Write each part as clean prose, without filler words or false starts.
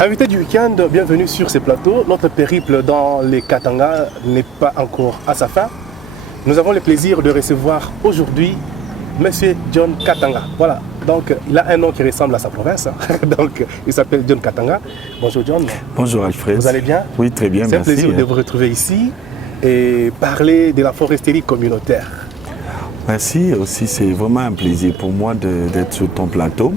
Invité du week-end, bienvenue sur ces plateaux. Notre périple dans les Katanga n'est pas encore à sa fin. Nous avons le plaisir de recevoir aujourd'hui Monsieur John Katanga. Voilà, donc il a un nom qui ressemble à sa province. Donc il s'appelle John Katanga. Bonjour John. Bonjour Alfred. Vous allez bien? Oui, très bien, merci. C'est un plaisir de vous retrouver ici et parler de la foresterie communautaire. Merci, aussi c'est vraiment un plaisir pour moi d'être sur ton plateau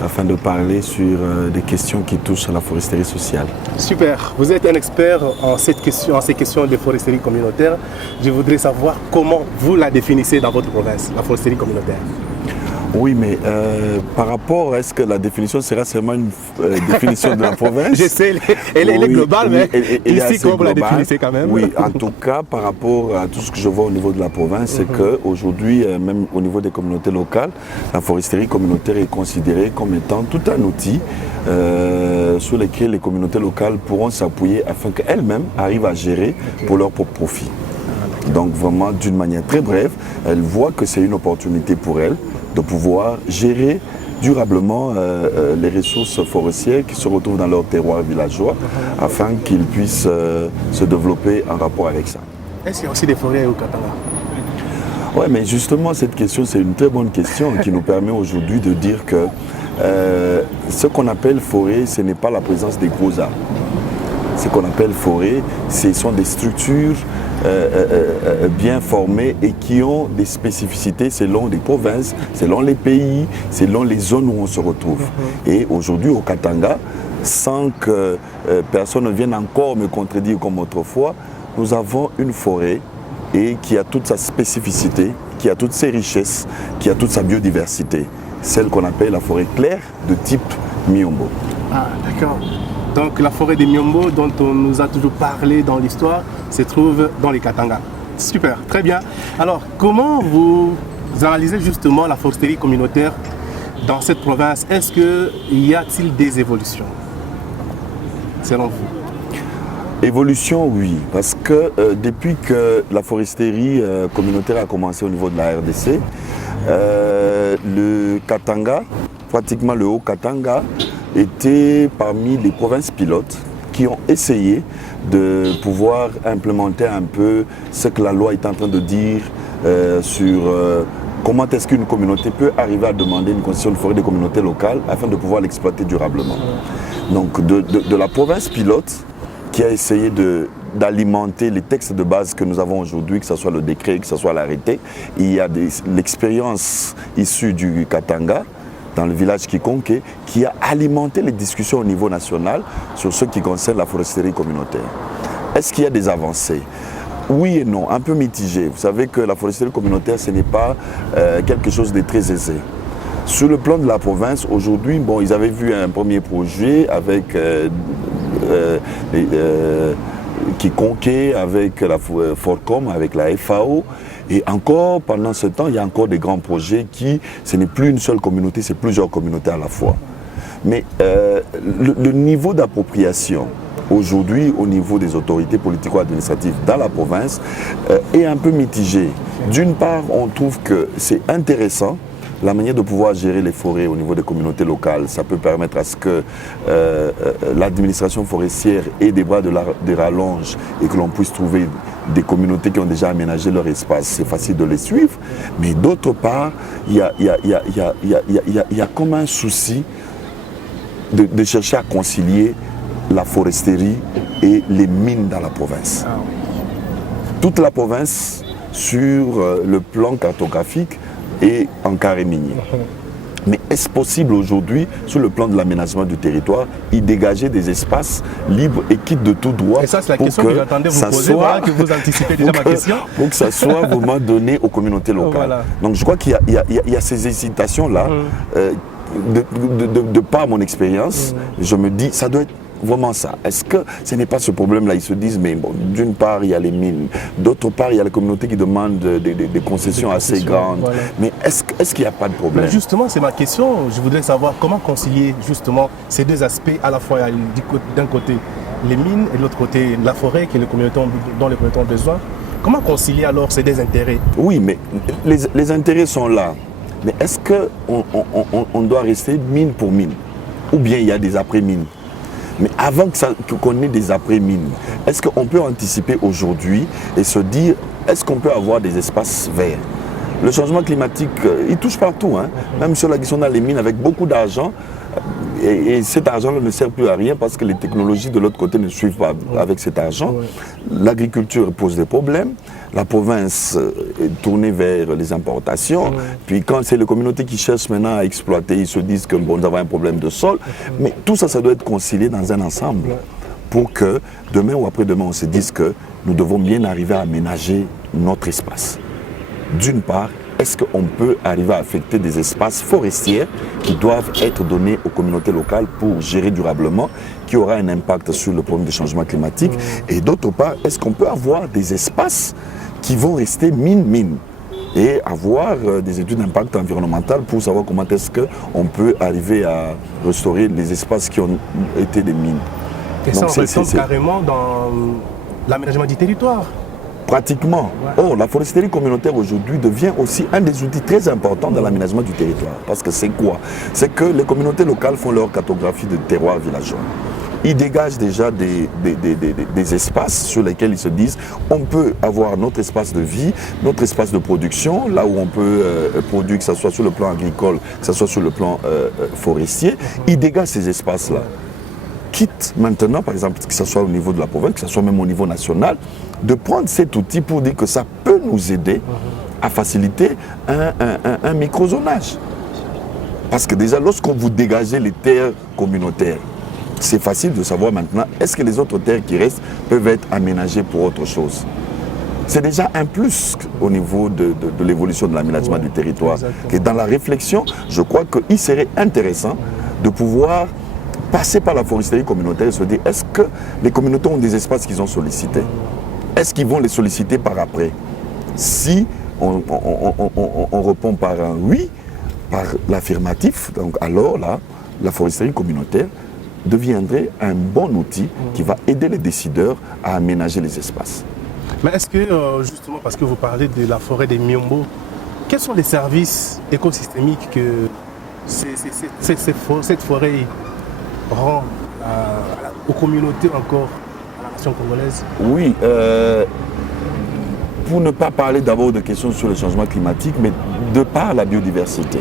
afin de parler sur des questions qui touchent à la foresterie sociale. Super, vous êtes un expert en ces questions de foresterie communautaire. Je voudrais savoir comment vous la définissez dans votre province, la foresterie communautaire. Oui, mais par rapport, est-ce que la définition sera seulement une définition de la province? Je sais, elle est globale, mais ici, comment vous la définissez quand même? Oui, en tout cas, par rapport à tout ce que je vois au niveau de la province, c'est qu'aujourd'hui, même au niveau des communautés locales, la foresterie communautaire est considérée comme étant tout un outil sur lequel les communautés locales pourront s'appuyer afin qu'elles-mêmes arrivent à gérer pour leur propre profit. Donc vraiment, d'une manière très brève, elles voient que c'est une opportunité pour elles de pouvoir gérer durablement les ressources forestières qui se retrouvent dans leur terroir villageois afin qu'ils puissent se développer en rapport avec ça. Est-ce qu'il y a aussi des forêts au Katanga? Oui, mais justement, cette question, c'est une très bonne question qui nous permet aujourd'hui de dire que ce qu'on appelle forêt, ce n'est pas la présence des gros arbres. Ce qu'on appelle forêt, ce sont des structures bien formées et qui ont des spécificités selon les provinces, selon les pays, selon les zones où on se retrouve. Et aujourd'hui au Katanga, sans que personne ne vienne encore me contredire comme autrefois, nous avons une forêt et qui a toute sa spécificité, qui a toutes ses richesses, qui a toute sa biodiversité. Celle qu'on appelle la forêt claire de type Miombo. Ah, d'accord. Donc la forêt des Miombo dont on nous a toujours parlé dans l'histoire se trouve dans les Katanga. Super, très bien. Alors comment vous analysez justement la foresterie communautaire dans cette province? Est-ce qu'il y a-t-il des évolutions selon vous? Évolution, oui, parce que depuis que la foresterie communautaire a commencé au niveau de la RDC, le Katanga, pratiquement le Haut-Katanga, était parmi les provinces pilotes qui ont essayé de pouvoir implémenter un peu ce que la loi est en train de dire sur comment est-ce qu'une communauté peut arriver à demander une concession de forêt des communautés locales afin de pouvoir l'exploiter durablement. Donc de la province pilote qui a essayé d'alimenter les textes de base que nous avons aujourd'hui, que ce soit le décret, que ce soit l'arrêté, il y a l'expérience issue du Katanga, dans le village Kikonke, qui a alimenté les discussions au niveau national sur ce qui concerne la foresterie communautaire. Est-ce qu'il y a des avancées? Oui et non, un peu mitigé. Vous savez que la foresterie communautaire, ce n'est pas quelque chose de très aisé. Sur le plan de la province, aujourd'hui, bon, ils avaient vu un premier projet avec Kikonke, avec la Forcom, avec la FAO. Et encore, pendant ce temps, il y a encore des grands projets qui, ce n'est plus une seule communauté, c'est plusieurs communautés à la fois. Mais le niveau d'appropriation, aujourd'hui, au niveau des autorités politico-administratives dans la province, est un peu mitigé. D'une part, on trouve que c'est intéressant, la manière de pouvoir gérer les forêts au niveau des communautés locales. Ça peut permettre à ce que l'administration forestière ait des bras de rallonge et que l'on puisse trouver des communautés qui ont déjà aménagé leur espace. C'est facile de les suivre. Mais d'autre part, il y a comme un souci de chercher à concilier la foresterie et les mines dans la province. Toute la province, sur le plan cartographique, est en carré minier. Mais est-ce possible aujourd'hui, sur le plan de l'aménagement du territoire, y dégager des espaces libres et quittes de tout droit? Et ça, c'est la question que j'attendais vous poser, voilà, que vous anticipez déjà ma question. Pour que ça soit vraiment donné aux communautés locales. Voilà. Donc je crois qu'il y a ces hésitations-là, de par mon expérience, je me dis, ça doit être vraiment ça. Est-ce que ce n'est pas ce problème-là? Ils se disent, mais bon, d'une part, il y a les mines, d'autre part, il y a les communautés qui demandent des concessions assez grandes. Voilà. Mais est-ce qu'il n'y a pas de problème? Mais justement, c'est ma question. Je voudrais savoir comment concilier justement ces deux aspects, à la fois d'un côté les mines et de l'autre côté la forêt dont les communautés ont besoin. Comment concilier alors ces deux intérêts? Oui, mais les intérêts sont là. Mais est-ce qu'on doit rester mine pour mine? Ou bien il y a des après-mines? Mais avant qu'on ait des après-mines, est-ce qu'on peut anticiper aujourd'hui et se dire, est-ce qu'on peut avoir des espaces verts? Le changement climatique, il touche partout, hein. Même ceux qui sont dans les mines avec beaucoup d'argent. Et cet argent-là ne sert plus à rien parce que les technologies de l'autre côté ne suivent pas avec cet argent. L'agriculture pose des problèmes. La province est tournée vers les importations. Puis quand c'est les communautés qui cherchent maintenant à exploiter, ils se disent que bon, nous avons un problème de sol. Mais tout ça, ça doit être concilié dans un ensemble pour que demain ou après-demain, on se dise que nous devons bien arriver à aménager notre espace. D'une part, est-ce qu'on peut arriver à affecter des espaces forestiers qui doivent être donnés aux communautés locales pour gérer durablement, qui aura un impact sur le problème du changement climatique? Et d'autre part, est-ce qu'on peut avoir des espaces qui vont rester mine-mine et avoir des études d'impact environnemental pour savoir comment est-ce qu'on peut arriver à restaurer les espaces qui ont été des mines? Et ça, on retombe carrément dans l'aménagement du territoire. Pratiquement. Oh, la foresterie communautaire aujourd'hui devient aussi un des outils très importants dans l'aménagement du territoire. Parce que c'est quoi? C'est que les communautés locales font leur cartographie de terroirs villageois. Ils dégagent déjà des espaces sur lesquels ils se disent on peut avoir notre espace de vie, notre espace de production, là où on peut produire, que ce soit sur le plan agricole, que ce soit sur le plan forestier. Ils dégagent ces espaces-là. Quitte maintenant, par exemple, que ce soit au niveau de la province, que ce soit même au niveau national, de prendre cet outil pour dire que ça peut nous aider à faciliter un microzonage. Parce que déjà, lorsqu'on vous dégagez les terres communautaires, c'est facile de savoir maintenant, est-ce que les autres terres qui restent peuvent être aménagées pour autre chose? C'est déjà un plus au niveau de l'évolution de l'aménagement du territoire. Exactement. Et dans la réflexion, je crois qu'il serait intéressant de pouvoir passer par la foresterie communautaire et se dire, est-ce que les communautés ont des espaces qu'ils ont sollicités? Est-ce qu'ils vont les solliciter par après? Si on répond par un oui, par l'affirmatif, donc alors là, la foresterie communautaire deviendrait un bon outil qui va aider les décideurs à aménager les espaces. Mais est-ce que, justement, parce que vous parlez de la forêt des Miombo, quels sont les services écosystémiques que cette forêt rend aux communautés encore, à la nation congolaise? Oui, pour ne pas parler d'abord de questions sur le changement climatique, mais de par la biodiversité.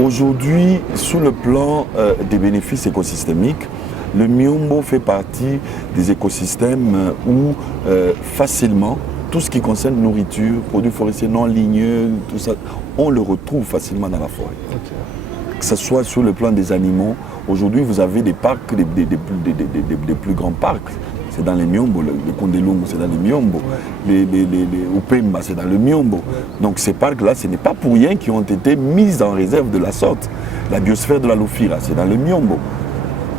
Aujourd'hui, sur le plan des bénéfices écosystémiques, le Miombo fait partie des écosystèmes où facilement, tout ce qui concerne nourriture, produits forestiers non ligneux, tout ça, on le retrouve facilement dans la forêt. Okay. Que ce soit sur le plan des animaux, aujourd'hui vous avez des parcs, des plus grands parcs. C'est dans les Miombo, le Kondelungu c'est dans les Miombo, les Upemba c'est dans le Miombo. Donc ces parcs-là, ce n'est pas pour rien qu'ils ont été mis en réserve de la sorte. La biosphère de la Lofira, c'est dans le Miombo.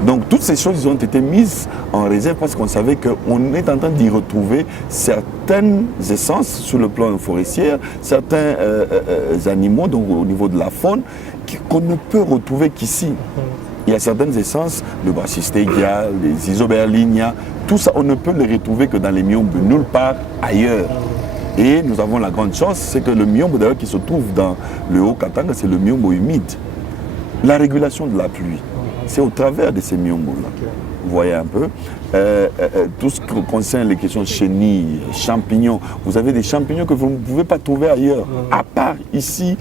Donc toutes ces choses ont été mises en réserve parce qu'on savait qu'on est en train d'y retrouver certaines essences sur le plan forestier, certains animaux, donc au niveau de la faune, qu'on ne peut retrouver qu'ici. Il y a certaines essences, le Brachystegia, les Isoberlinia, tout ça, on ne peut les retrouver que dans les Miombo, nulle part ailleurs. Et nous avons la grande chance, c'est que le Miombo d'ailleurs qui se trouve dans le Haut-Katanga, c'est le Miombo humide. La régulation de la pluie, c'est au travers de ces Miombo-là. Vous voyez un peu. Tout ce qui concerne les questions chenilles, champignons, vous avez des champignons que vous ne pouvez pas trouver ailleurs, à part ici,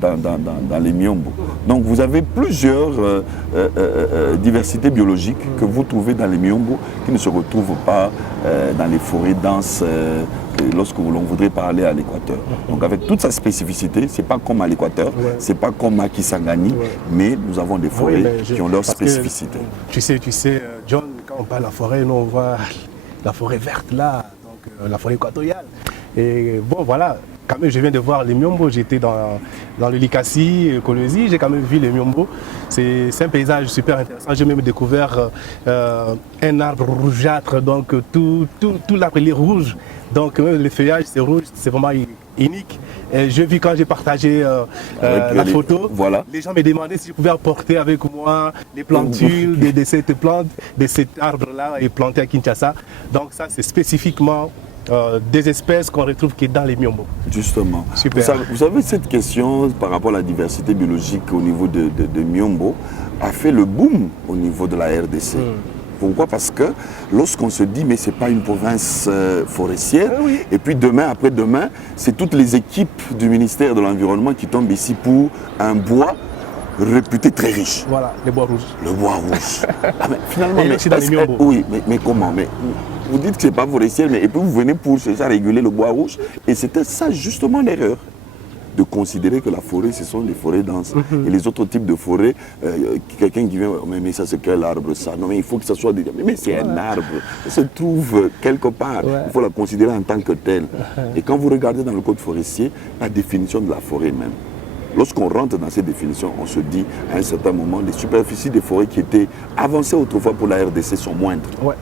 dans les Miombo. Donc vous avez plusieurs diversités biologiques que vous trouvez dans les Miombo qui ne se retrouvent pas dans les forêts denses lorsque l'on voudrait parler à l'équateur. Donc avec toute sa spécificité, c'est pas comme à l'équateur, c'est pas comme à Kisangani, mais nous avons des forêts qui ont leur spécificité. Tu sais, John, quand on parle de la forêt, nous on voit la forêt verte là, donc la forêt équatoriale. Et bon, voilà, quand même, je viens de voir les Miombo, j'étais dans le Likasi, Kolwezi, j'ai quand même vu les Miombo. C'est un paysage super intéressant. J'ai même découvert un arbre rougeâtre, donc tout l'arbre est rouge. Donc le feuillage c'est rouge, c'est vraiment unique. Et j'ai vu quand j'ai partagé la photo, les gens me demandaient si je pouvais apporter avec moi les plantules de cette plante, de cet arbre-là et planté à Kinshasa. Donc ça c'est spécifiquement des espèces qu'on retrouve qui est dans les Miombo. Justement. Super. Vous savez, cette question par rapport à la diversité biologique au niveau de Miombo a fait le boom au niveau de la RDC. Pourquoi? Parce que lorsqu'on se dit mais c'est pas une province forestière, Oui. et puis demain, après-demain, c'est toutes les équipes du ministère de l'Environnement qui tombent ici pour un bois réputé très riche. Voilà, les bois rouges. Le bois rouge. Ah, mais finalement, Et aussi dans les Miombo. oui, mais comment? Mais vous dites que c'est pas forestier, mais et puis vous venez pour chercher à réguler le bois rouge. Et c'était ça justement l'erreur. De considérer que la forêt, ce sont des forêts denses. Et les autres types de forêts, quelqu'un qui vient, mais ça c'est quel arbre ça? Non, mais il faut que ça soit des... Mais c'est un arbre. Ça se trouve quelque part. Ouais. Il faut la considérer en tant que telle. Et quand vous regardez dans le code forestier, la définition de la forêt même, lorsqu'on rentre dans ces définitions, on se dit à un certain moment, les superficies des forêts qui étaient avancées autrefois pour la RDC sont moindres. Ouais.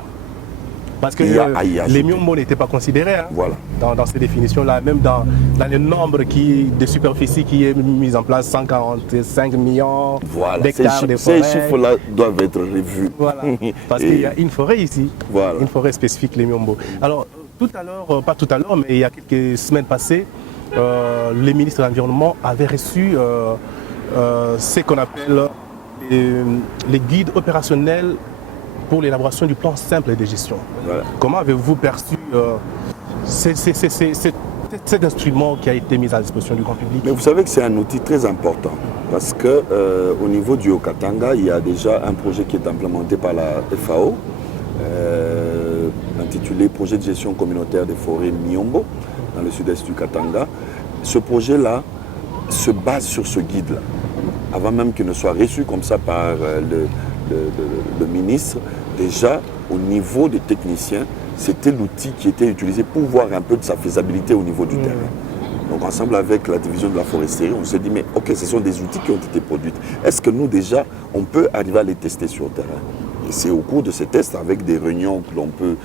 Parce que Il y a à y ajouter. les Miombo n'étaient pas considérés hein, Voilà. dans ces définitions-là, même dans le nombre de superficie qui est mis en place, 145 millions Voilà, d'hectares de ces forêt. chiffres-là doivent être revus. Voilà, parce qu'il y a une forêt ici, Voilà. une forêt spécifique, les Miombo. Alors, tout à l'heure, pas tout à l'heure, mais il y a quelques semaines passées, les ministres de l'Environnement avaient reçu ce qu'on appelle les guides opérationnels pour l'élaboration du plan simple de gestion. Voilà. Comment avez-vous perçu cet instrument qui a été mis à la disposition du grand public? Mais vous savez que c'est un outil très important parce que au niveau du Haut-Katanga, il y a déjà un projet qui est implémenté par la FAO intitulé Projet de gestion communautaire des forêts Miombo dans le sud-est du Katanga. Ce projet-là se base sur ce guide-là. Avant même qu'il ne soit reçu comme ça par le ministre, déjà au niveau des techniciens, c'était l'outil qui était utilisé pour voir un peu de sa faisabilité au niveau du terrain. Donc ensemble avec la division de la foresterie, on s'est dit mais ok, ce sont des outils qui ont été produits. Est-ce que nous déjà, on peut arriver à les tester sur le terrain? Et c'est au cours de ces tests, avec des réunions que l'on peut,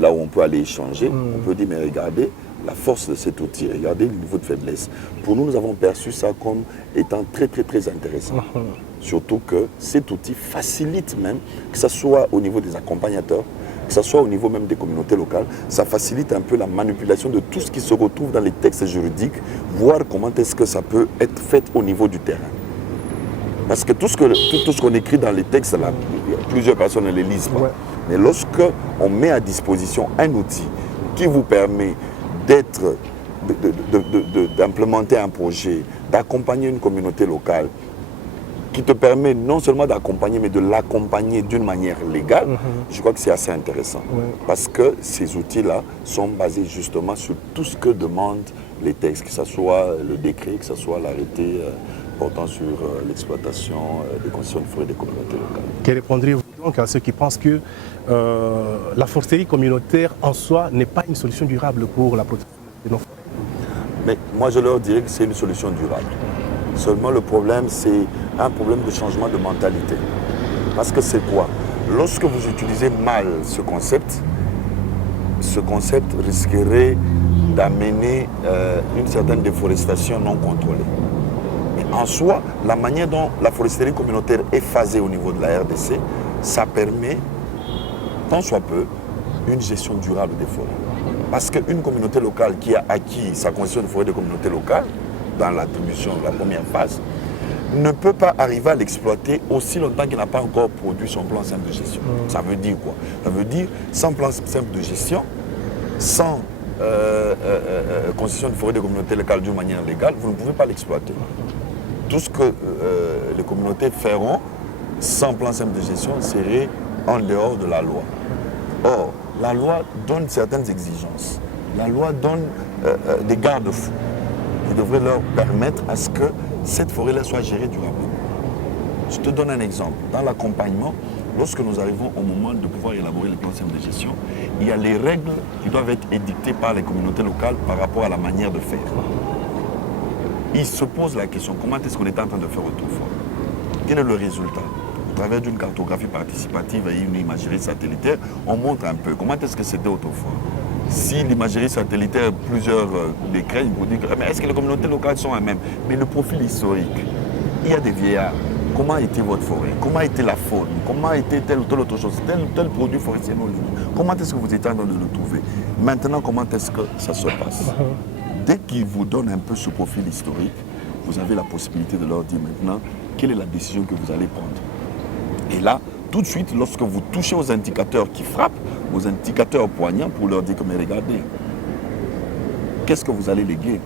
là où on peut aller échanger, on peut dire mais regardez la force de cet outil, regardez le niveau de faiblesse. Pour nous, nous avons perçu ça comme étant très très très intéressant. Surtout que cet outil facilite même, que ce soit au niveau des accompagnateurs, que ce soit au niveau même des communautés locales, ça facilite un peu la manipulation de tout ce qui se retrouve dans les textes juridiques, voir comment est-ce que ça peut être fait au niveau du terrain. Parce que tout ce qu'on écrit dans les textes, là, plusieurs personnes ne les lisent pas. Ouais. Mais lorsque on met à disposition un outil qui vous permet d'implémenter un projet, d'accompagner une communauté locale, qui te permet non seulement d'accompagner, mais de l'accompagner d'une manière légale, je crois que c'est assez intéressant. Parce que ces outils-là sont basés justement sur tout ce que demandent les textes, que ce soit le décret, que ce soit l'arrêté portant sur l'exploitation des concessions de forêt des communautés locales. Que répondriez-vous donc à ceux qui pensent que la foresterie communautaire en soi n'est pas une solution durable pour la protection de nos forêts? Mais moi, je leur dirais que c'est une solution durable. Seulement, le problème, c'est un problème de changement de mentalité. Parce que c'est quoi? Lorsque vous utilisez mal ce concept risquerait d'amener une certaine déforestation non contrôlée. Mais en soi, la manière dont la foresterie communautaire est phasée au niveau de la RDC, ça permet, tant soit peu, une gestion durable des forêts. Parce qu'une communauté locale qui a acquis sa concession de forêt de communauté locale, dans l'attribution de la première phase, ne peut pas arriver à l'exploiter aussi longtemps qu'il n'a pas encore produit son plan simple de gestion. Ça veut dire quoi? Ça veut dire, sans plan simple de gestion, sans concession de forêt de communauté locale d'une manière légale, vous ne pouvez pas l'exploiter. Tout ce que les communautés feront sans plan simple de gestion serait en dehors de la loi. Or, la loi donne certaines exigences. La loi donne des garde-fous qui devraient leur permettre à ce que cette forêt-là soit gérée durablement. Je te donne un exemple. Dans l'accompagnement, lorsque nous arrivons au moment de pouvoir élaborer les plans simples de gestion, il y a les règles qui doivent être édictées par les communautés locales par rapport à la manière de faire. Il se pose la question, comment est-ce qu'on était en train de faire autrefois? Quel est le résultat? Au travers d'une cartographie participative et une imagerie satellitaire, on montre un peu comment est-ce que c'était autrefois. Si l'imagerie satellitaire, plusieurs décrets, ils vous disent mais est-ce que les communautés locales sont les mêmes? Mais le profil historique, il y a des vieillards, comment était votre forêt, comment était la faune, comment était telle ou telle autre chose, tel ou tel produit forestier non ligneux, comment est-ce que vous étiez en train de le trouver. Maintenant, comment est-ce que ça se passe? Dès qu'ils vous donnent un peu ce profil historique, vous avez la possibilité de leur dire maintenant quelle est la décision que vous allez prendre. Et là, tout de suite, lorsque vous touchez aux indicateurs qui frappent, aux indicateurs poignants, pour leur dire que mais regardez, qu'est-ce que vous allez léguer?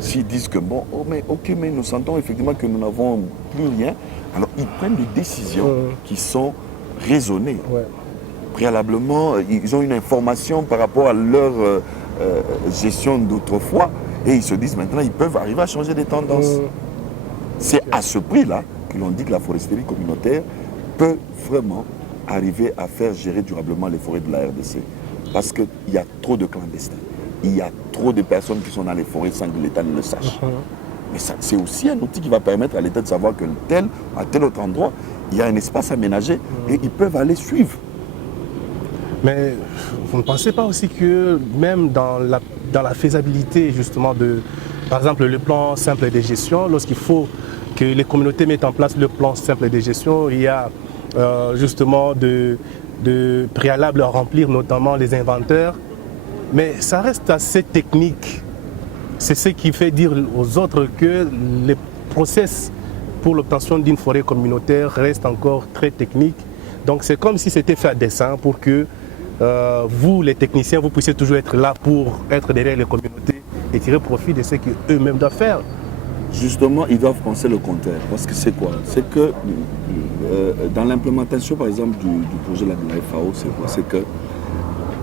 S'ils disent que bon, oh mais ok, mais nous sentons effectivement que nous n'avons plus rien, alors ils prennent des décisions qui sont raisonnées. Ouais. Préalablement, ils ont une information par rapport à leur gestion d'autrefois et ils se disent maintenant ils peuvent arriver à changer des tendances. C'est à ce prix-là que l'on dit que la foresterie communautaire peut vraiment arriver à faire gérer durablement les forêts de la RDC. Parce qu'il y a trop de clandestins. Il y a trop de personnes qui sont dans les forêts sans que l'État ne le sache. Mais c'est aussi un outil qui va permettre à l'État de savoir que à tel autre endroit, il y a un espace aménagé et ils peuvent aller suivre. Mais vous ne pensez pas aussi que même dans la faisabilité justement de, par exemple, le plan simple de gestion, lorsqu'il faut que les communautés mettent en place le plan simple de gestion, il y a justement de préalables à remplir, notamment les inventaires. Mais ça reste assez technique. C'est ce qui fait dire aux autres que les process pour l'obtention d'une forêt communautaire restent encore très techniques. Donc c'est comme si c'était fait à dessein pour que vous, les techniciens, vous puissiez toujours être là pour être derrière les communautés et tirer profit de ce qu'eux-mêmes doivent faire. Justement, ils doivent penser le contraire. Parce que c'est quoi? C'est que dans l'implémentation, par exemple, du projet de la FAO, c'est quoi? C'est que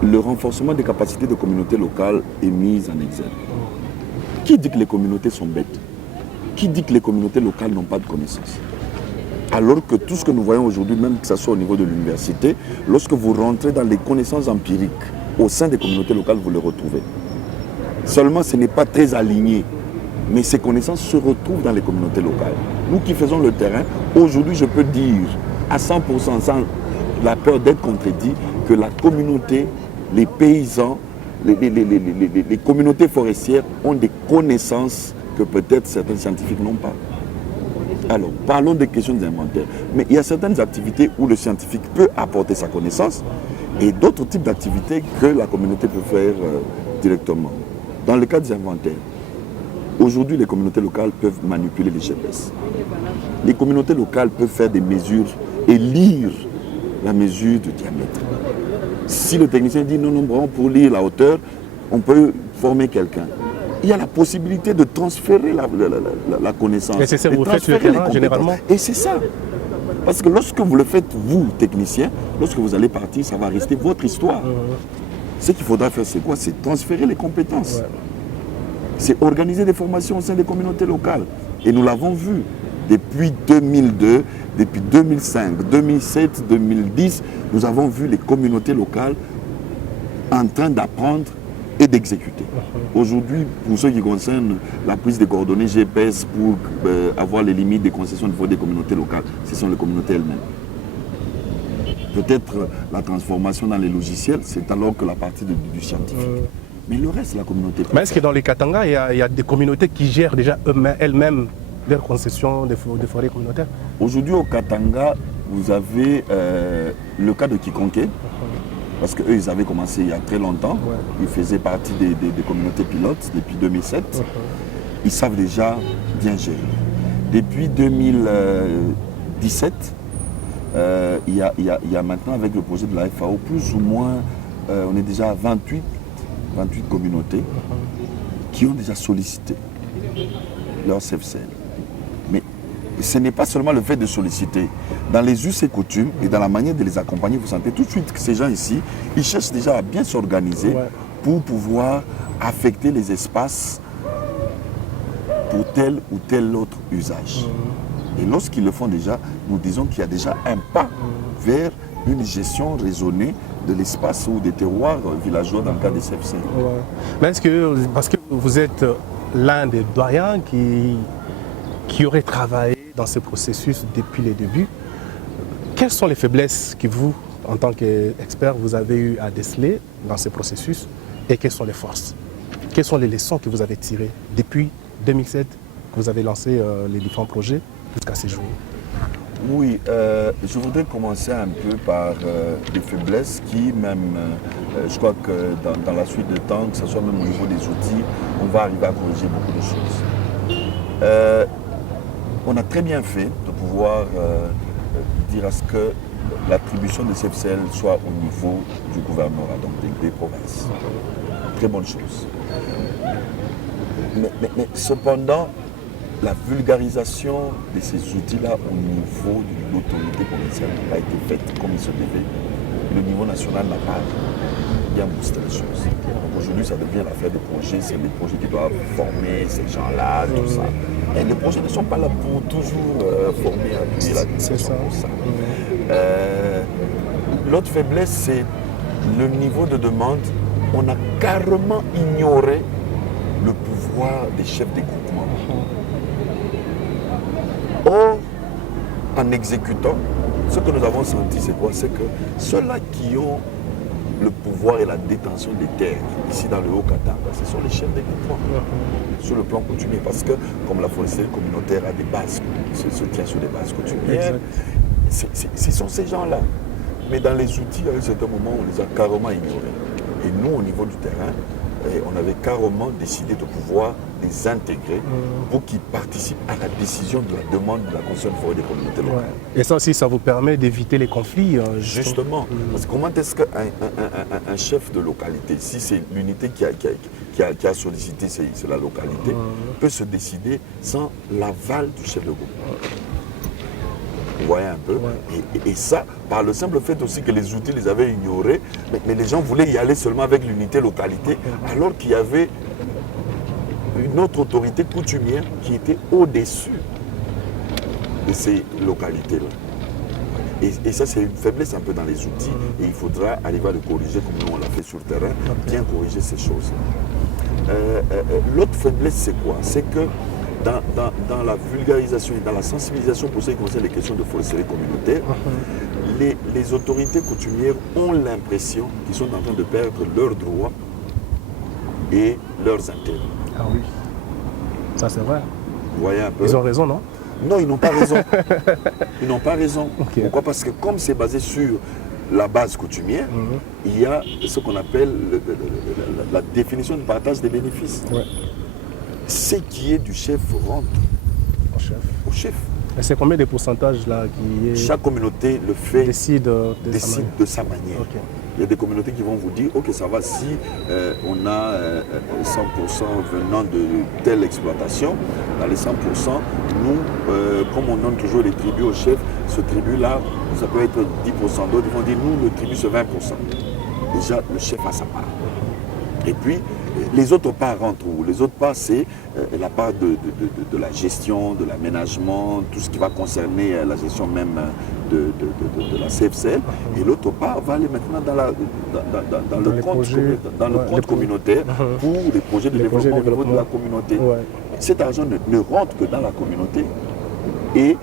le renforcement des capacités de communautés locales est mis en exergue. Qui dit que les communautés sont bêtes? Qui dit que les communautés locales n'ont pas de connaissances? Alors que tout ce que nous voyons aujourd'hui, même que ce soit au niveau de l'université, lorsque vous rentrez dans les connaissances empiriques au sein des communautés locales, vous les retrouvez. Seulement, ce n'est pas très aligné. Mais ces connaissances se retrouvent dans les communautés locales. Nous qui faisons le terrain, aujourd'hui, je peux dire à 100%, sans la peur d'être contredit, que la communauté, les paysans, les communautés forestières ont des connaissances que peut-être certains scientifiques n'ont pas. Alors, parlons des questions d'inventaire. Mais il y a certaines activités où le scientifique peut apporter sa connaissance et d'autres types d'activités que la communauté peut faire directement. Dans le cas des inventaires, aujourd'hui, les communautés locales peuvent manipuler les GPS. Les communautés locales peuvent faire des mesures et lire la mesure de diamètre. Si le technicien dit non, pour lire la hauteur, on peut former quelqu'un. Il y a la possibilité de transférer la connaissance. Et c'est ça que vous faites sur le terrain, généralement. Et c'est ça. Parce que lorsque vous le faites, vous, technicien, lorsque vous allez partir, ça va rester votre histoire. Ce qu'il faudra faire, c'est quoi? C'est transférer les compétences. Ouais. C'est organiser des formations au sein des communautés locales. Et nous l'avons vu depuis 2002, depuis 2005, 2007, 2010, nous avons vu les communautés locales en train d'apprendre et d'exécuter. Aujourd'hui, pour ce qui concerne la prise des coordonnées GPS pour avoir les limites des concessions au niveau des communautés locales, ce sont les communautés elles-mêmes. Peut-être la transformation dans les logiciels, c'est alors que la partie du scientifique. Mais le reste, la communauté. Mais est-ce que dans les Katanga, il y a des communautés qui gèrent déjà elles-mêmes leurs concessions de forêts communautaires? Aujourd'hui, au Katanga, vous avez le cas de Kikonké. Parce qu'eux, ils avaient commencé il y a très longtemps. Ouais. Ils faisaient partie des communautés pilotes depuis 2007. Ils savent déjà bien gérer. Depuis 2017, il y a maintenant, avec le projet de la FAO, plus ou moins, on est déjà à 28 communautés qui ont déjà sollicité leur CFCL. Mais ce n'est pas seulement le fait de solliciter. Dans les us et coutumes et dans la manière de les accompagner, vous sentez tout de suite que ces gens ici, ils cherchent déjà à bien s'organiser pour pouvoir affecter les espaces pour tel ou tel autre usage. Et lorsqu'ils le font déjà, nous disons qu'il y a déjà un pas vers une gestion raisonnée de l'espace ou des terroirs villageois dans le cas des CFC. Mais est-ce que, parce que vous êtes l'un des doyens qui aurait travaillé dans ce processus depuis les débuts, quelles sont les faiblesses que vous, en tant qu'expert, vous avez eu à déceler dans ce processus et quelles sont les forces? Quelles sont les leçons que vous avez tirées depuis 2007 que vous avez lancé les différents projets jusqu'à ces jours? Oui, je voudrais commencer un peu par des faiblesses qui même, je crois que dans la suite de temps, que ce soit même au niveau des outils, on va arriver à corriger beaucoup de choses. On a très bien fait de pouvoir dire à ce que l'attribution de CFCL soit au niveau du gouvernorat, donc des provinces. Très bonne chose. Mais cependant, la vulgarisation de ces outils-là au niveau de l'autorité provinciale n'a pas été faite comme il se devait. Le niveau national n'a pas bien boosté les choses. Donc aujourd'hui, ça devient l'affaire de projets. C'est les projets qui doivent former ces gens-là, tout ça. Et les projets ne sont pas là pour toujours former, appuyer l'administration pour ça. L'autre faiblesse, c'est le niveau de demande. On a carrément ignoré le pouvoir des chefs des groupements. Or, en exécutant, ce que nous avons senti, c'est quoi? C'est que ceux-là qui ont le pouvoir et la détention des terres, ici dans le Haut-Katanga, ce sont les chefs des groupements, sur le plan coutumier. Parce que, comme la foresterie communautaire a des bases, se tient sur des bases coutumières, ce sont ces gens-là. Mais dans les outils, à un certain moment, on les a carrément ignorés. Et nous, au niveau du terrain, on avait carrément décidé de pouvoir les intégrer pour qu'ils participent à la décision de la demande de la concession de forêt des communautés locales. Et ça aussi, ça vous permet d'éviter les conflits. Justement. Parce que comment est-ce qu'un chef de localité, si c'est l'unité qui a sollicité, c'est la localité, peut se décider sans l'aval du chef de groupe? Vous voyez un peu. Et ça, par le simple fait aussi que les outils les avaient ignorés, mais les gens voulaient y aller seulement avec l'unité localité, alors qu'il y avait une autre autorité coutumière qui était au-dessus de ces localités-là. Et ça, c'est une faiblesse un peu dans les outils, et il faudra arriver à le corriger comme nous on l'a fait sur le terrain, bien corriger ces choses-là. L'autre faiblesse, c'est quoi? C'est que dans la vulgarisation et dans la sensibilisation pour ce qui concerne les questions de foresterie communautaire, les autorités coutumières ont l'impression qu'ils sont en train de perdre leurs droits et leurs intérêts. Ah oui, ça c'est vrai. Vous voyez un peu? Ils ont raison, non? Non, ils n'ont pas raison. Ils n'ont pas raison. Okay. Pourquoi? Parce que comme c'est basé sur la base coutumière, il y a ce qu'on appelle la définition de partage des bénéfices. Ouais. Ce qui est du chef rentre au chef. Et c'est combien de pourcentages là qui est... Chaque communauté le fait, décide de sa manière. Okay. Il y a des communautés qui vont vous dire, ok, ça va, si on a 100% venant de telle exploitation, dans les 100%, nous, comme on donne toujours les tribus au chef, ce tribut-là, ça peut être 10%. D'autres vont dire, nous, le tribut, c'est 20%. Déjà, le chef a sa part. Et puis, les autres parts rentrent où? Les autres parts, c'est la part de la gestion, de l'aménagement, tout ce qui va concerner la gestion même de la CFCL. Et l'autre part va aller maintenant dans le compte communautaire pour les projets de développement au niveau de la communauté. Ouais. Cet argent ne rentre que dans la communauté. Et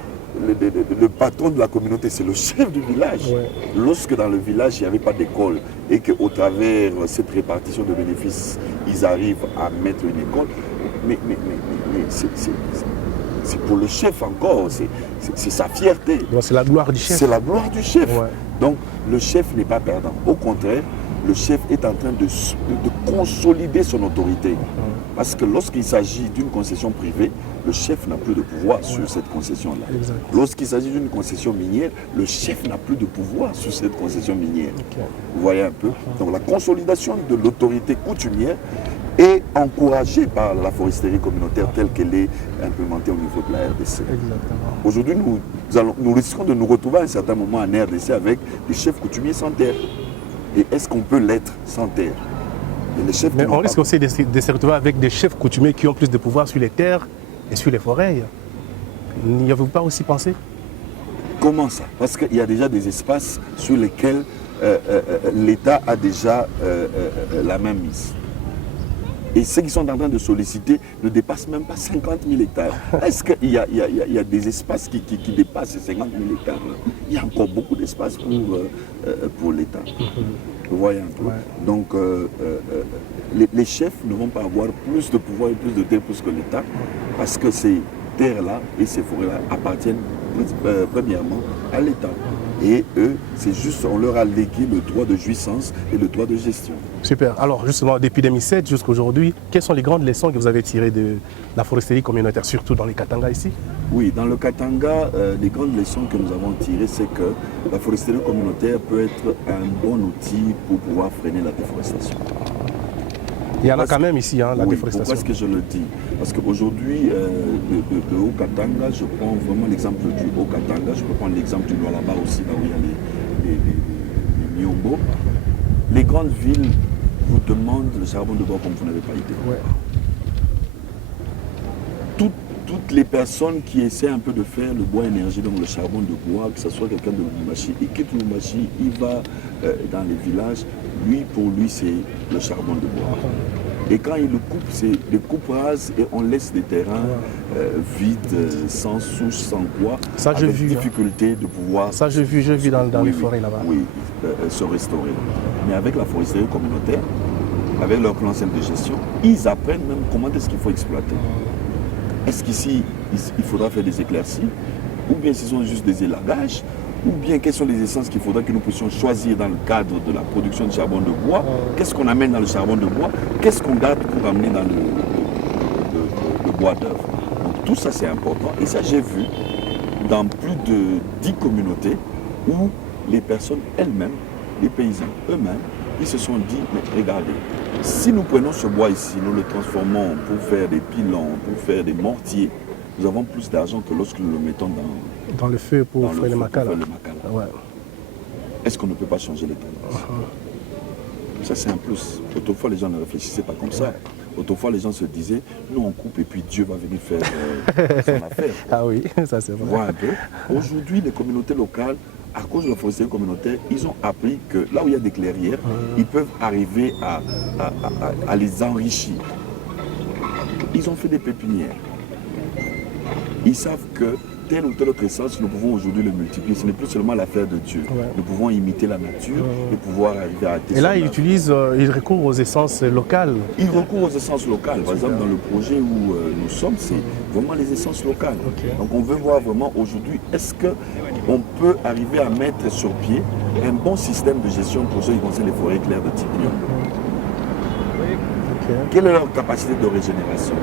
le patron de la communauté, c'est le chef du village. Ouais. Lorsque dans le village, il n'y avait pas d'école et qu'au travers cette répartition de bénéfices, ils arrivent à mettre une école, mais c'est pour le chef encore, c'est sa fierté. Donc c'est la gloire du chef. C'est la gloire du chef. Ouais. Donc le chef n'est pas perdant. Au contraire, le chef est en train de consolider son autorité. Parce que lorsqu'il s'agit d'une concession privée, le chef n'a plus de pouvoir sur cette concession-là. Lorsqu'il s'agit d'une concession minière, le chef n'a plus de pouvoir sur cette concession minière. Okay. Vous voyez un peu? Donc la consolidation de l'autorité coutumière est encouragée par la foresterie communautaire telle qu'elle est implémentée au niveau de la RDC. Aujourd'hui, nous risquons de nous retrouver à un certain moment en RDC avec des chefs coutumiers sans terre. Et est-ce qu'on peut l'être sans terre? Mais on risque aussi de se retrouver avec des chefs coutumiers qui ont plus de pouvoir sur les terres et sur les forêts. N'y avez-vous pas aussi pensé? Comment ça? Parce qu'il y a déjà des espaces sur lesquels l'État a déjà la main mise. Et ceux qui sont en train de solliciter ne dépassent même pas 50 000 hectares. Est-ce qu'il y a des espaces qui dépassent ces 50 000 hectares? Il y a encore beaucoup d'espace pour l'État. Vous voyez un peu. Ouais. Donc, les chefs ne vont pas avoir plus de pouvoir et plus de terre que l'État, parce que c'est terres-là et ces forêts-là appartiennent premièrement à l'État. Et eux, c'est juste, on leur a légué le droit de jouissance et le droit de gestion. Super. Alors justement, depuis 2007 jusqu'à aujourd'hui, quelles sont les grandes leçons que vous avez tirées de la foresterie communautaire, surtout dans les Katanga ici? Oui, dans le Katanga, les grandes leçons que nous avons tirées, c'est que la foresterie communautaire peut être un bon outil pour pouvoir freiner la déforestation. Il y en a quand même ici, hein, la déforestation. Pourquoi est-ce que je le dis? Parce qu'aujourd'hui, le Haut-Katanga, je prends vraiment l'exemple du Haut-Katanga, je peux prendre l'exemple du Lualaba aussi, là où il y a les Nyombo. Les grandes villes vous demandent le charbon de bois comme vous n'avez pas idée. Ouais. Toutes les personnes qui essaient un peu de faire le bois énergie, donc le charbon de bois, que ce soit quelqu'un de Lubumbashi, il quitte Lubumbashi, il va dans les villages, pour lui c'est le charbon de bois. Et quand il le coupe, c'est des coupes rases et on laisse des terrains vides, sans souche, sans quoi, ça, avec vu, difficulté de pouvoir... Ça j'ai vu dans les forêts là-bas. Oui, se restaurer. Mais avec la foresterie communautaire, avec leur plan de gestion, ils apprennent même comment est-ce qu'il faut exploiter. Est-ce qu'ici, il faudra faire des éclaircies, ou bien ce sont juste des élagages, ou bien quelles sont les essences qu'il faudra que nous puissions choisir dans le cadre de la production de charbon de bois, qu'est-ce qu'on amène dans le charbon de bois, qu'est-ce qu'on garde pour amener dans le bois d'œuvre. Donc tout ça c'est important, et ça j'ai vu dans plus de 10 communautés où les personnes elles-mêmes, les paysans eux-mêmes, ils se sont dit, mais regardez, si nous prenons ce bois ici, nous le transformons pour faire des pilons, pour faire des mortiers, nous avons plus d'argent que lorsque nous le mettons dans le feu pour faire les macala. Ouais. Est-ce qu'on ne peut pas changer les tendances? Ça c'est un plus. Autrefois les gens ne réfléchissaient pas comme ça. Autrefois les gens se disaient, nous on coupe et puis Dieu va venir faire son affaire. Ah oui, ça c'est vrai. Vois un peu. Aujourd'hui les communautés locales, à cause de la foresterie communautaire, ils ont appris que là où il y a des clairières, ils peuvent arriver à les enrichir. Ils ont fait des pépinières. Ils savent que telle ou telle autre essence, nous pouvons aujourd'hui le multiplier. Ce n'est plus seulement l'affaire de Dieu. Nous pouvons imiter la nature et pouvoir arriver à atteindre. Et là, ils recourent aux essences locales. Ils recourent aux essences locales. Par exemple, dans le projet où nous sommes, c'est vraiment les essences locales. Donc on veut voir vraiment aujourd'hui, est-ce qu'on peut arriver à mettre sur pied un bon système de gestion pour ceux qui concernent les forêts claires de type Nyombo. Quelle est leur capacité de régénération?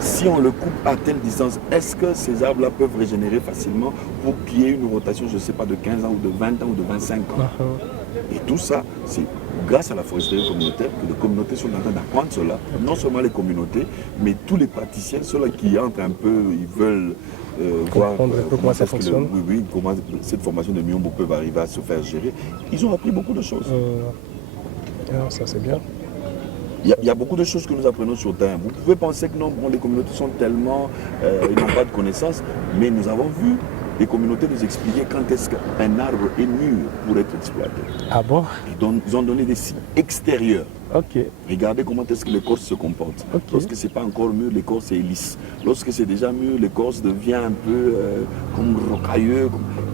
Si on le coupe à telle distance, est-ce que ces arbres-là peuvent régénérer facilement pour qu'il y ait une rotation, je ne sais pas, de 15 ans ou de 20 ans ou de 25 ans? Et tout ça, c'est grâce à la foresterie communautaire que les communautés sont en train d'apprendre cela. Non seulement les communautés, mais tous les praticiens, ceux-là qui entrent un peu, ils veulent voir comment ça fonctionne. Comment cette formation de Nyombo peut arriver à se faire gérer. Ils ont appris beaucoup de choses. Ça c'est bien. Il y a beaucoup de choses que nous apprenons sur le terrain. Vous pouvez penser que non, les communautés sont tellement, ils n'ont pas de connaissances, mais nous avons vu les communautés nous expliquer quand est-ce qu'un arbre est mûr pour être exploité. Ah bon? Ils ont donné des signes extérieurs. Ok. Regardez comment est-ce que l'écorce se comporte. Lorsque ce n'est pas encore mûr, l'écorce est lisse. Lorsque c'est déjà mûr, l'écorce devient un peu comme rocailleux.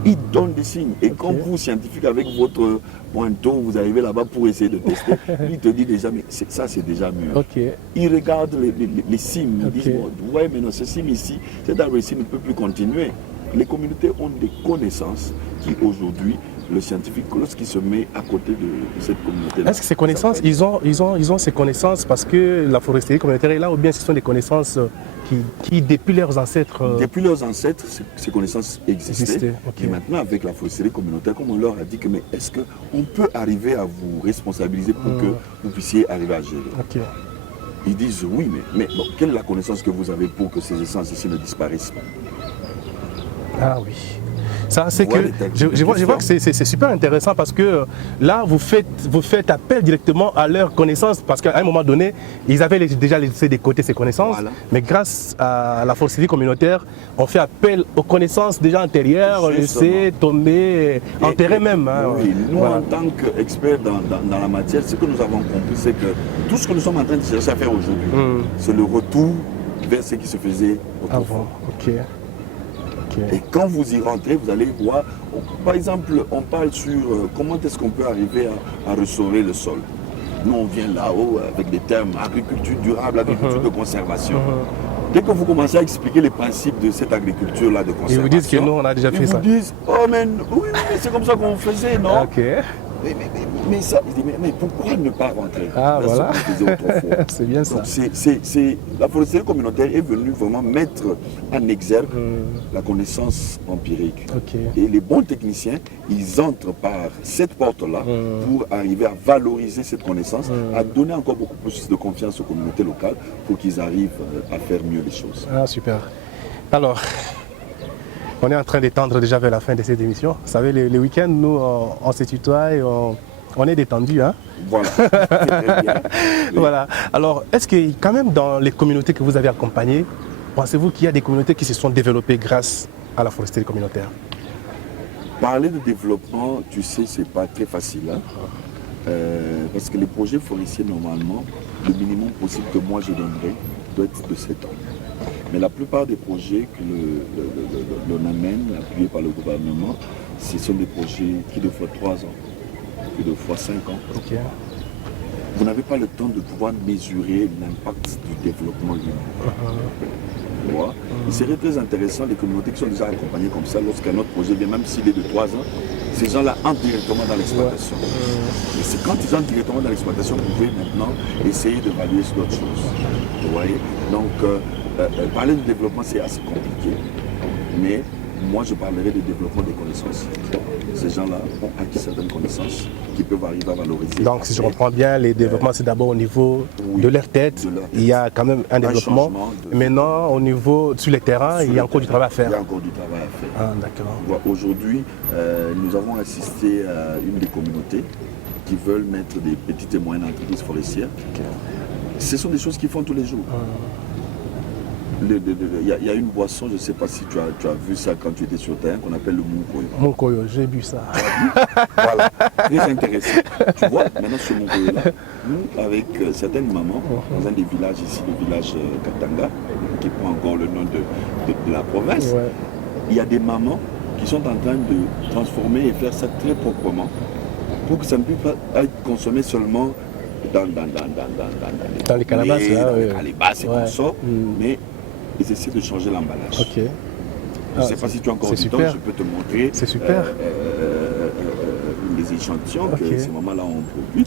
Ils donnent des signes. Et quand vous, scientifiques, avec votre pointeau, vous arrivez là-bas pour essayer de tester, lui il te dit déjà, mais ça c'est déjà mûr. Ils regardent les cimes. Ils disent, ouais, mais non, ce cime ici, cet arbre ici ne peut plus continuer. Les communautés ont des connaissances qui aujourd'hui, le scientifique, lorsqu'il se met à côté de cette communauté. Est-ce que ces connaissances, ils ont ces connaissances parce que la foresterie communautaire est là, ou bien ce sont des connaissances qui depuis leurs ancêtres... Depuis leurs ancêtres, ces connaissances existaient. Et maintenant, avec la foresterie communautaire, comme on leur a dit, que mais est-ce qu'on peut arriver à vous responsabiliser pour que vous puissiez arriver à gérer? Ils disent oui, mais bon, quelle est la connaissance que vous avez pour que ces essences ici ne disparaissent pas? Ah oui. Ça, c'est que je vois que c'est super intéressant parce que là, vous faites appel directement à leurs connaissances parce qu'à un moment donné, ils avaient déjà laissé de côté ces connaissances, mais grâce à la foresterie communautaire, on fait appel aux connaissances déjà antérieures, laisser tomber, enterrer même. Oui, nous, en tant qu'experts dans la matière, ce que nous avons compris, c'est que tout ce que nous sommes en train de chercher à faire aujourd'hui, c'est le retour vers ce qui se faisait autrefois. Et quand vous y rentrez, vous allez voir, par exemple, on parle sur comment est-ce qu'on peut arriver à restaurer le sol. Nous, on vient là-haut avec des termes agriculture durable, agriculture de conservation. Dès que vous commencez à expliquer les principes de cette agriculture-là de conservation, Ils vous disent que nous, on a déjà fait ça. Ils vous disent, oh mais oui, mais c'est comme ça qu'on faisait, non? Ok. Mais ça, je dis, mais pourquoi ne pas rentrer Ah, dans voilà. ce qu'on faisait autrefois? C'est bien ça. Donc, la foresterie communautaire est venue vraiment mettre en exergue la connaissance empirique. Ok. Et les bons techniciens, ils entrent par cette porte-là pour arriver à valoriser cette connaissance, à donner encore beaucoup plus de confiance aux communautés locales pour qu'ils arrivent à faire mieux les choses. Ah, super. Alors, on est en train d'étendre déjà vers la fin de cette émission. Vous savez, les week-ends, nous, on se tutoie et on est détendu. Hein? Voilà, c'est très bien. Oui. Voilà. Alors, est-ce que quand même dans les communautés que vous avez accompagnées, pensez-vous qu'il y a des communautés qui se sont développées grâce à la foresterie communautaire? Parler de développement, tu sais, c'est pas très facile. Hein? Parce que les projets forestiers, normalement, le minimum possible que moi je donnerais doit être de 7 ans. Mais la plupart des projets que l'on amène, appuyés par le gouvernement, ce sont des projets qui de fois 3 ans, qui de fois 5 ans. Ok. Vous n'avez pas le temps de pouvoir mesurer l'impact du développement humain. Tu vois? Il serait très intéressant, les communautés qui sont déjà accompagnées comme ça, lorsqu'un autre projet vient, même s'il est de 3 ans, ces gens-là entrent directement dans l'exploitation. Et c'est quand ils entrent directement dans l'exploitation que vous pouvez maintenant essayer d'évaluer sur d'autres choses. Vous voyez? Donc, parler de développement, c'est assez compliqué. Mais moi, je parlerai de développement des connaissances. Ces gens-là ont acquis certaines connaissances qui peuvent arriver à valoriser. Donc, si je comprends bien, les développements, c'est d'abord au niveau de leur tête. Il y a quand même un développement. Maintenant, au niveau sur les terrains, il y a encore du travail à faire. Il y a encore du travail à faire. Ah, d'accord. Aujourd'hui, nous avons assisté à une des communautés qui veulent mettre des petites et moyennes entreprises forestières. Okay. Ce sont des choses qu'ils font tous les jours. Il y a une boisson, je ne sais pas si tu as vu ça quand tu étais sur terre, qu'on appelle le Munkoyo. Munkoyo, j'ai bu ça. Voilà, très intéressant. Tu vois, maintenant ce Munkoyo-là, nous, avec certaines mamans, dans un des villages ici, le village Katanga, qui prend encore le nom de la province, il y a des mamans qui sont en train de transformer et faire ça très proprement, pour que ça ne puisse pas être consommé seulement dans les calebasses, là, les calebasses et consorts, mais ils essaient de changer l'emballage. Ok. Je ne sais pas si tu as encore du temps, je peux te montrer les échantillons que ces mamans-là ont produits.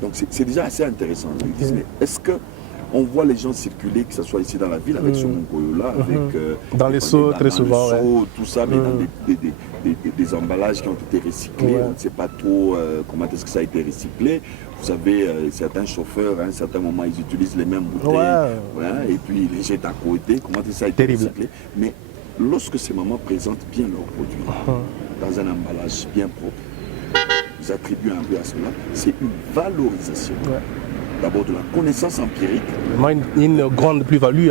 Donc c'est déjà assez intéressant. Ils disent, mais est-ce qu'on voit les gens circuler, que ce soit ici dans la ville, avec ce Munkoyo-là, avec dans les seaux très souvent, tout ça, mais dans des emballages qui ont été recyclés. On ne sait pas trop comment est-ce que ça a été recyclé. Vous savez, certains chauffeurs, à un certain moment, ils utilisent les mêmes bouteilles, et puis ils les jettent à côté. Comment est-ce que ça a été recyclé? Mais lorsque ces mamans présentent bien leurs produits, dans un emballage bien propre, ils attribuent un peu à cela, c'est une valorisation. D'abord de la connaissance empirique. Une grande plus-value.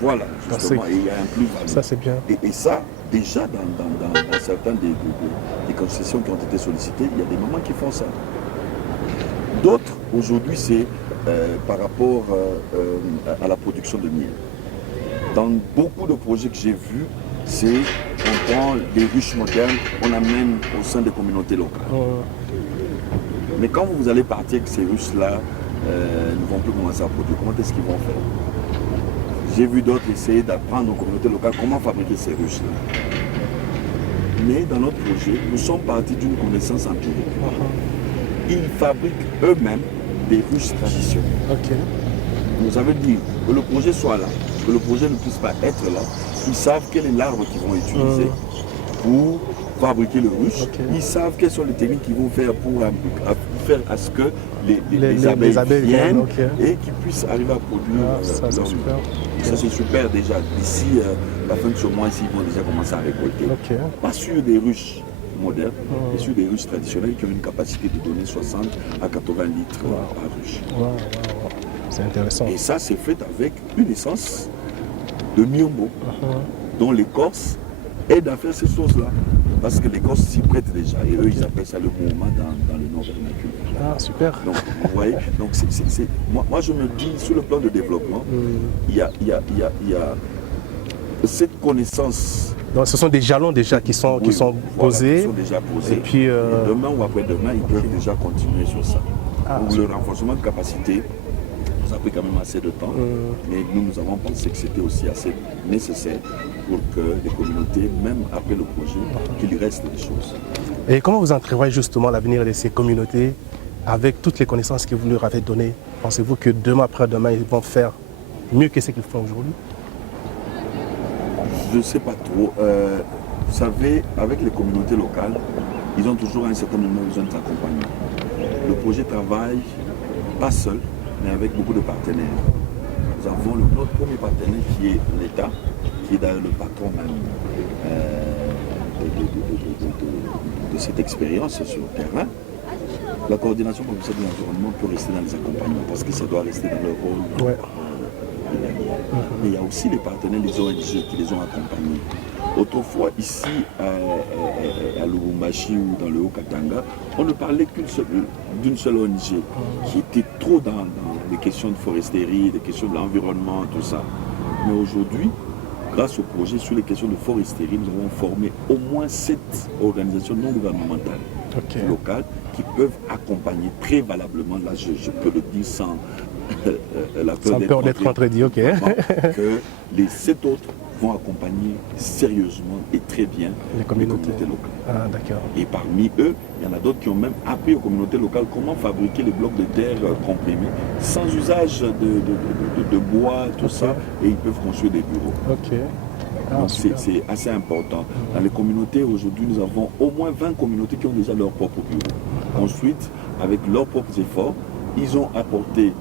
Voilà, justement, et il y a un plus-value. Ça, c'est bien. Et ça, déjà, dans certaines des concessions qui ont été sollicitées, il y a des mamans qui font ça. D'autres, aujourd'hui, c'est par rapport à la production de miel. Dans beaucoup de projets que j'ai vus, c'est on prend des ruches modernes, on amène au sein des communautés locales. Mais quand vous allez partir avec ces ruches-là, ne vont plus commencer à produire. Comment est-ce qu'ils vont faire? J'ai vu d'autres essayer d'apprendre aux communautés locales comment fabriquer ces ruches-là. Mais dans notre projet, nous sommes partis d'une connaissance empirique. Ils fabriquent eux-mêmes des ruches traditionnelles. Nous avons dit que le projet soit là, que le projet ne puisse pas être là. Ils savent quel est l'arbre qu'ils vont utiliser pour fabriquer le ruche. Ils savent quelles sont les techniques qu'ils vont faire pour faire à ce que les abeilles viennent et qu'ils puissent arriver à produire. Ça, c'est super. Ça, c'est super déjà. D'ici la fin de ce mois-ci, ils vont déjà commencer à récolter. Pas sur des ruches modernes, mais sur des ruches traditionnelles qui ont une capacité de donner 60 à 80 litres par ruche. C'est intéressant. Et ça, c'est fait avec une essence de miombo, dont l'écorce aide à faire ces choses-là. Parce que l'écorce s'y prête déjà. Et eux, ils appellent ça le mouvement dans le nom vernaculaire. Ah, super. Donc, vous voyez, donc moi, je me dis, sur le plan de développement, il y a cette connaissance. Donc, ce sont des jalons déjà qui sont posés. Qui sont déjà posés. Et puis, demain ou après-demain, ils peuvent déjà continuer sur ça. Donc, le renforcement de capacité Ça a pris quand même assez de temps, mais nous avons pensé que c'était aussi assez nécessaire pour que les communautés, même après le projet, qu'il reste des choses. Et comment vous entrevoyez justement l'avenir de ces communautés avec toutes les connaissances que vous leur avez données? Pensez-vous que demain après-demain, ils vont faire mieux que ce qu'ils font aujourd'hui? Je ne sais pas trop. Vous savez, avec les communautés locales, ils ont toujours à un certain moment besoin de s'accompagner. Le projet travaille pas seul, mais avec beaucoup de partenaires. Nous avons notre premier partenaire qui est l'État, qui est d'ailleurs le patron même de cette expérience sur le terrain. La coordination professionnelle de l'environnement peut rester dans les accompagnements parce que ça doit rester dans leur rôle. Ouais. Mais il y a aussi les partenaires, les ONG qui les ont accompagnés. Autrefois, ici à Lubumbashi ou dans le Haut-Katanga, on ne parlait d'une seule ONG qui était trop dans les questions de foresterie, les questions de l'environnement, tout ça. Mais aujourd'hui, grâce au projet sur les questions de foresterie, nous avons formé au moins 7 organisations non gouvernementales locales qui peuvent accompagner très valablement, là je peux le dire sans sans peur d'être entredit, ok. Que les 7 autres vont accompagner sérieusement et très bien les communautés locales. Ah, d'accord. Et parmi eux, il y en a d'autres qui ont même appris aux communautés locales comment fabriquer les blocs de terre comprimés sans usage de bois, tout ça, et ils peuvent construire des bureaux. Ok. Ah, donc c'est assez important. Dans les communautés, aujourd'hui, nous avons au moins 20 communautés qui ont déjà leur propre bureau. Ensuite, avec leurs propres efforts, ils ont apporté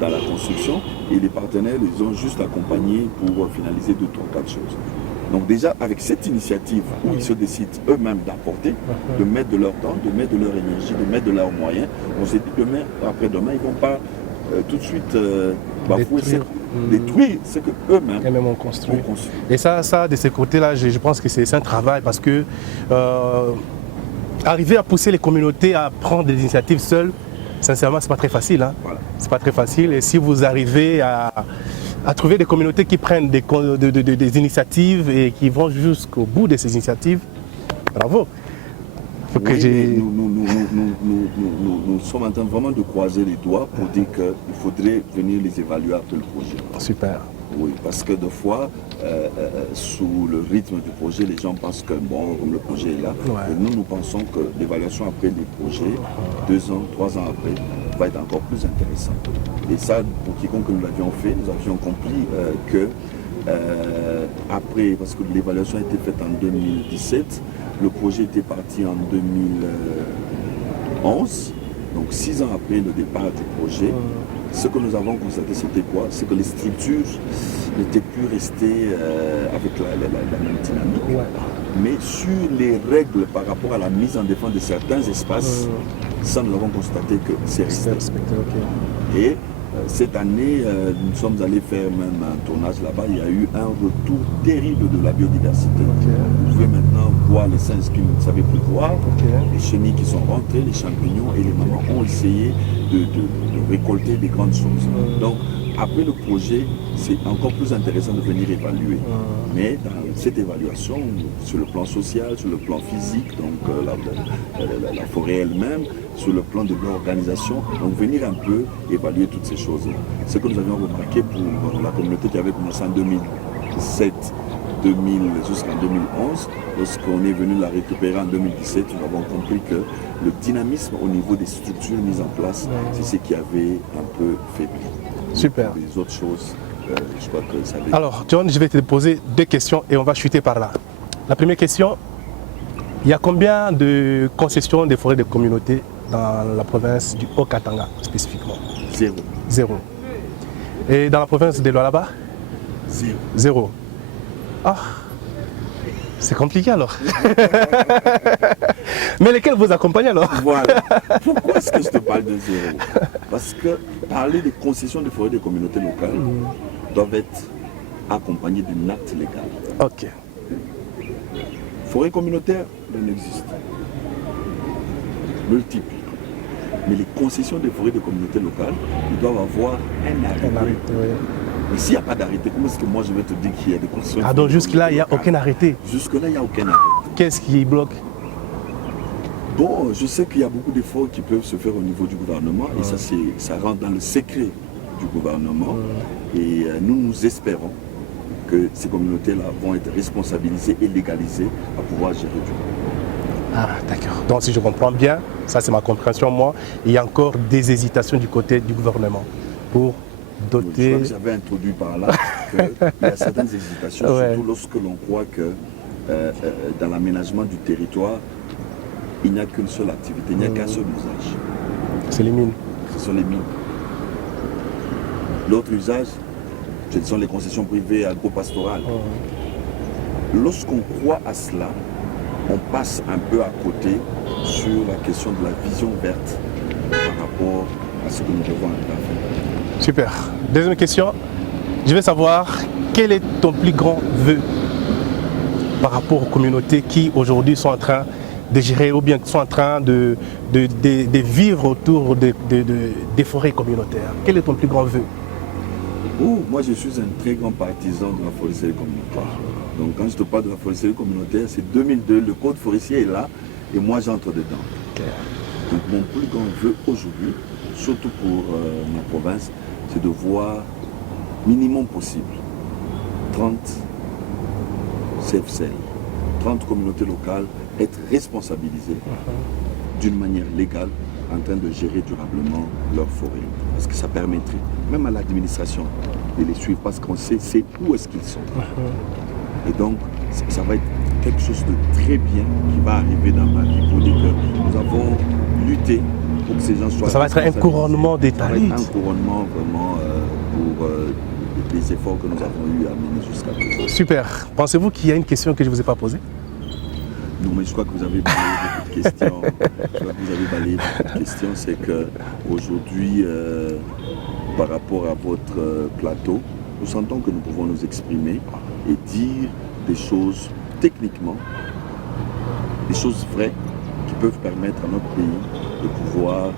dans la construction et les partenaires les ont juste accompagnés pour finaliser 2, 3, 4 choses. Donc déjà avec cette initiative où ils se décident eux-mêmes d'apporter, de mettre de leur temps, de mettre de leur énergie, de mettre de leurs moyens, on s'est dit demain, après-demain, ils ne vont pas tout de suite détruire ce qu'eux-mêmes ont construit. Et ça de ce côté-là, je pense que c'est un travail parce que arriver à pousser les communautés à prendre des initiatives seules, sincèrement, c'est pas très facile. Hein. Voilà. C'est pas très facile. Et si vous arrivez à trouver des communautés qui prennent des initiatives et qui vont jusqu'au bout de ces initiatives, bravo. Nous sommes en train vraiment de croiser les doigts pour dire qu'il faudrait venir les évaluer après le projet. Super. Oui, parce que des fois, sous le rythme du projet, les gens pensent que bon, comme le projet est là, et nous pensons que l'évaluation après les projets, 2 ans, 3 ans après, va être encore plus intéressante. Et ça, pour quiconque nous l'avions fait, nous avions compris que après, parce que l'évaluation a été faite en 2017, le projet était parti en 2011, donc 6 ans après le départ du projet. Ce que nous avons constaté, c'était quoi? C'est que les structures n'étaient plus restées avec la même dynamique, mais sur les règles par rapport à la mise en défense de certains espaces, ça nous avons constaté que c'est resté. Et cette année, nous sommes allés faire même un tournage là-bas, il y a eu un retour terrible de la biodiversité. Vous pouvez maintenant voir les singes qui ne savaient plus voir, les chenilles qui sont rentrées, les champignons, et les mamans ont essayé de récolter des grandes choses. Donc, après le projet, c'est encore plus intéressant de venir évaluer. Mais dans cette évaluation, sur le plan social, sur le plan physique, donc la forêt elle-même, sur le plan de l'organisation, donc venir un peu évaluer toutes ces choses-là. Ce que nous avions remarqué pour la communauté qui avait commencé en 2007, jusqu'en 2011, lorsqu'on est venu la récupérer en 2017, nous avons compris que le dynamisme au niveau des structures mises en place, c'est ce qui avait un peu faibli. Super. Les autres choses, je crois que ça avait... Alors, John, je vais te poser 2 questions et on va chuter par là. La première question, il y a combien de concessions des forêts de communauté dans la province du Haut-Katanga, spécifiquement? 0. 0. Et dans la province de Lualaba? 0. 0. Ah, c'est compliqué alors. Mais lesquels vous accompagnez alors? Voilà. Pourquoi est-ce que je te parle de 0? Parce que parler de concessions de forêts des communautés locales doivent être accompagnées d'un acte légal. Ok. Forêts communautaires, il en existe. Multiples. Mais les concessions des forêts des communautés locales, ils doivent avoir un arrêté. Mais s'il n'y a pas d'arrêté, comment est-ce que moi je vais te dire qu'il y a des concessions? Ah, donc jusque-là, il n'y a aucun arrêté? Jusque-là, il n'y a aucun arrêté. Qu'est-ce qui bloque? Bon, je sais qu'il y a beaucoup d'efforts qui peuvent se faire au niveau du gouvernement et ça rentre dans le secret du gouvernement. Et nous espérons que ces communautés-là vont être responsabilisées et légalisées à pouvoir gérer du coup. Ah, d'accord. Donc, si je comprends bien, ça c'est ma compréhension, moi, il y a encore des hésitations du côté du gouvernement pour doter... Je crois que j'avais introduit par là qu'il y a certaines hésitations, surtout lorsque l'on croit que dans l'aménagement du territoire, il n'y a qu'une seule activité, il n'y a qu'un seul usage. C'est les mines. Ce sont les mines. L'autre usage, ce sont les concessions privées agro-pastorales. Lorsqu'on croit à cela, on passe un peu à côté sur la question de la vision verte par rapport à ce que nous devons arriver à faire. Super. Deuxième question. Je veux savoir quel est ton plus grand vœu par rapport aux communautés qui aujourd'hui sont en train de gérer ou bien sont en train de vivre autour des forêts communautaires. Quel est ton plus grand vœu? Moi, je suis un très grand partisan de la foresterie communautaire. Donc, quand je te parle de la foresterie communautaire, c'est 2002, le code forestier est là et moi, j'entre dedans. Donc, mon plus grand vœu aujourd'hui, surtout pour ma province, c'est de voir minimum possible 30 CFCL, 30 communautés locales être responsabilisées d'une manière légale en train de gérer durablement leurs forêts. Parce que ça permettrait, même à l'administration, de les suivre parce qu'on sait où est-ce qu'ils sont. Et donc, ça va être quelque chose de très bien qui va arriver dans ma vie pour dire que nous avons lutté pour que ces gens soient... Ça va être un couronnement d'État. Ça va être un couronnement vraiment pour les efforts que nous avons eu à mener jusqu'à présent. Super. Pensez-vous qu'il y a une question que je ne vous ai pas posée? Non, mais je crois que vous avez balayé beaucoup de questions. Je crois que vous avez balayé beaucoup de questions. C'est qu'aujourd'hui, par rapport à votre plateau, nous sentons que nous pouvons nous exprimer et dire des choses techniquement, des choses vraies qui peuvent permettre à notre pays de pouvoir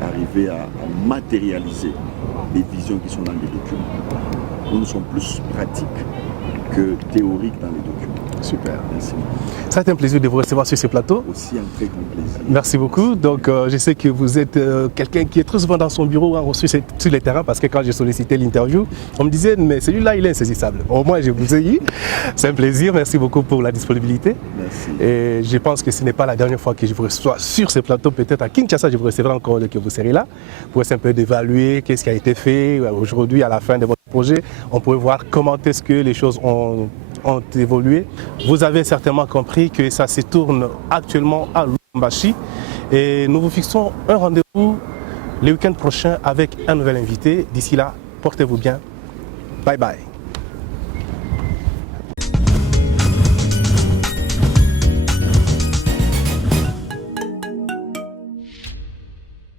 arriver à matérialiser les visions qui sont dans les documents. Nous sommes plus pratiques que théoriques dans les documents. Super. Merci. Ça a été un plaisir de vous recevoir sur ce plateau. Aussi un très grand plaisir. Merci beaucoup. Donc, je sais que vous êtes quelqu'un qui est très souvent dans son bureau sur les terrains parce que quand j'ai sollicité l'interview, on me disait mais celui-là il est insaisissable. Au moins je vous ai eu. C'est un plaisir. Merci beaucoup pour la disponibilité. Merci. Et je pense que ce n'est pas la dernière fois que je vous reçois sur ce plateau. Peut-être à Kinshasa, je vous recevrai encore que vous serez là pour essayer un peu d'évaluer qu'est-ce qui a été fait aujourd'hui à la fin de votre projet. On pourrait voir comment est-ce que les choses ont évolué. Vous avez certainement compris que ça se tourne actuellement à Lubumbashi et nous vous fixons un rendez-vous le week-end prochain avec un nouvel invité. D'ici là, portez-vous bien. Bye bye.